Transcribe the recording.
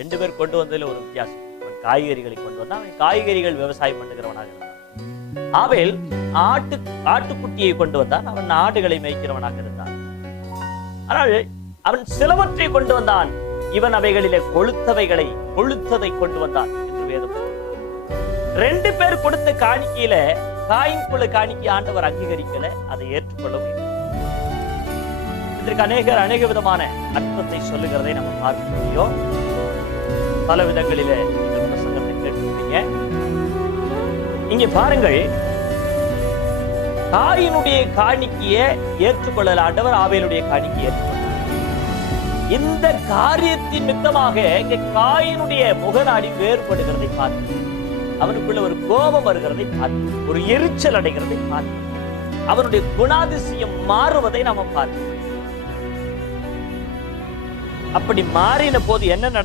ரெண்டு பேர் கொண்டு வந்ததுல ஒரு வித்தியாசம். அவன் காய்கறிகளை கொண்டு வந்தான். அவன் காய்கறிகள் விவசாயம் பண்ணுகிறவனாக இருந்தான். ஆவேல் ஆட்டு ஆட்டுக்குட்டியை கொண்டு வந்தான். அவன் ஆடுகளை மேய்க்கிறவனாக இருந்தான். ஆனால் அவன் சிலவற்றை கொண்டு வந்தான். இவன் அவைகளிலே கொளுத்தவைகளை கொளுத்ததை கொண்டு வந்தான் என்று வேதம் ரெண்டு பேர் கொடுத்த காணிக்கையில காயின் குழு காணிக்கை ஆண்டவர் அங்கீகரிக்கல அதை ஏற்றுக்கொள்ளவும் முடியும் இதற்கு அநேகர் அநேக விதமான அற்பத்தை சொல்லுகிறதை நம்ம பார்க்க முடியும். பல விதங்களிலே இந்த பிரசங்கத்தை கேட்டிருப்பீங்க. இங்க பாருங்கள். தாயினுடைய காணிக்கையை ஏற்றுக்கொள்ளல ஆண்டவர் ஆவேலுடைய காணிக்கையை இந்த காரியத்தின் மித்தமாக இங்க காயினுடைய முகநாடி வேறுபடுகிறதை பார்த்து அவனுக்குள்ள ஒரு கோபம் வருகிறதை பார்த்து ஒரு எரிச்சல் அடைகிறதை பார்த்து அவனுடைய குணாதிசயம் மாறுவதை நாம பார்க்கிறோம். அப்படி மாறின போது என்ன நடந்தது?